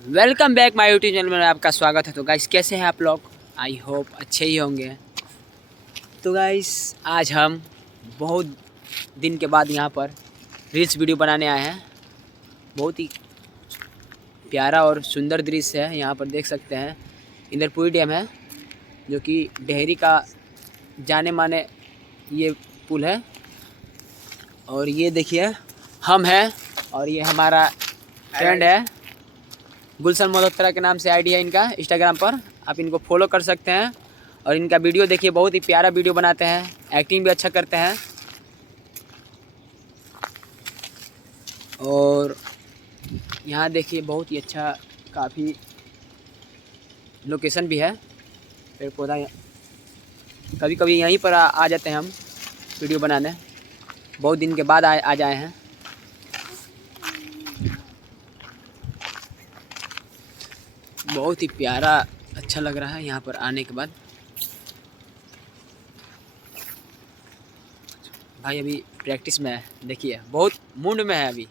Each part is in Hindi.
Welcome back my YouTube channel में आपका स्वागत है। तो गाइस कैसे हैं आप लोग? आई होप अच्छे ही होंगे। तो गाइस आज हम बहुत दिन के बाद यहाँ पर रील्स वीडियो बनाने आए हैं। बहुत ही प्यारा और सुंदर दृश्य है। यहाँ पर देख सकते हैं इंद्रपुरी डैम है, जो कि डेहरी का जाने माने ये पुल है। और ये देखिए हम हैं और ये हमारा फ्रेंड है, गुलशन मल्होत्रा के नाम से आईडी है इनका इंस्टाग्राम पर। आप इनको फॉलो कर सकते हैं। और इनका वीडियो देखिए, बहुत ही प्यारा वीडियो बनाते हैं, एक्टिंग भी अच्छा करते हैं। और यहाँ देखिए बहुत ही अच्छा काफ़ी लोकेशन भी है, पेड़ पौधा। कभी कभी यहीं पर आ जाते हैं हम वीडियो बनाने। बहुत दिन के बाद आ जाए हैं। बहुत ही प्यारा अच्छा लग रहा है यहाँ पर आने के बाद। भाई अभी प्रैक्टिस में है, देखिए बहुत मूड में है अभी।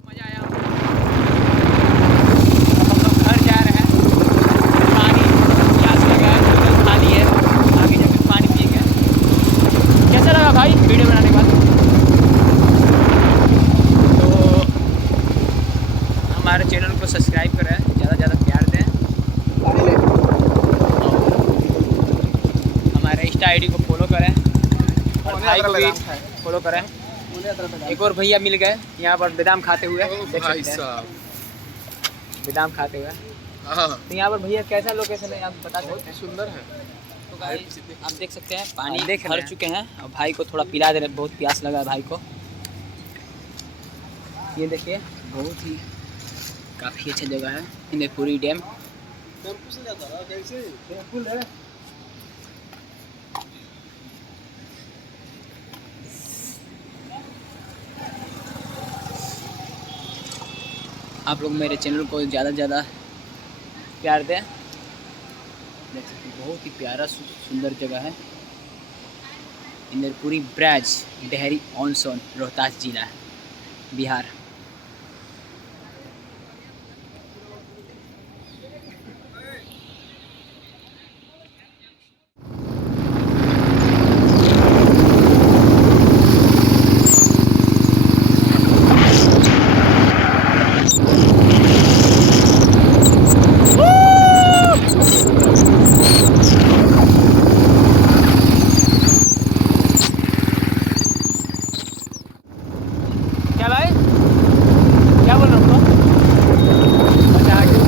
मज़ा आया। अब हम लोग घर जा रहे हैं। पानी प्यास लगा है, बोतल खाली है, आगे जाकर पानी पिएंगे। कैसा लगा भाई वीडियो बनाने के बाद? तो हमारे चैनल को सब्सक्राइब करें, ज़्यादा से ज़्यादा प्यार दें। हमारे इंस्टा आईडी को फॉलो करें और भाई को भी फॉलो करें। एक और भैया मिल गए यहाँ पर बादाम खाते हुए, देख सकते हैं बादाम खाते हुए। तो यहाँ पर भैया कैसा लोकेशन है आप बता सकते हैं? सुंदर है। तो गाइस आप देख सकते हैं पानी भर चुके हैं और भाई को थोड़ा पिला दे रहे हैं, बहुत प्यास लगा है भाई को। ये देखिए बहुत ही काफ़ी अच्छा जगह है इंद्रपुरी डैम। आप लोग मेरे चैनल को ज़्यादा से ज़्यादा प्यार दें। देख सकते हैं बहुत ही प्यारा सुंदर जगह है। इंद्रपुरी ब्राज डेहरी ऑन सोन, रोहतास जिला, बिहार। क्या भाई क्या बोल रहा हूँ? अच्छा आगे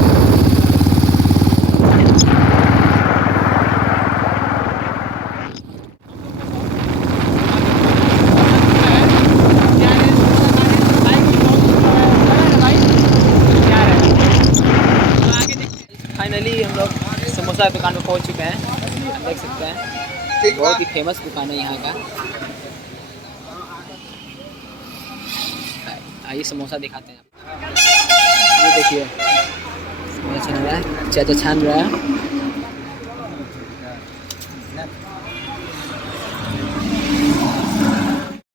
फाइनली हम लोग समोसा की दुकान में पहुंच चुके हैं। आप देख सकते हैं बहुत ही फेमस दुकान है यहाँ का। आइए समोसा दिखाते हैं। ये देखिए समोसा छान रहा है, चाचा छान रहा है।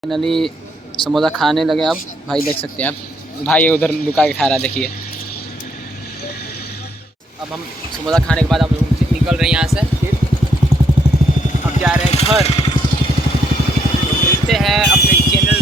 फाइनली समोसा खाने लगे अब। भाई देख सकते हैं आप, भाई उधर लुका के खा रहा है, देखिए। अब हम समोसा खाने के बाद हम लोग निकल रहे हैं यहाँ से। फिर अब जा रहे हैं घर। तो मिलते हैं अपने चैनल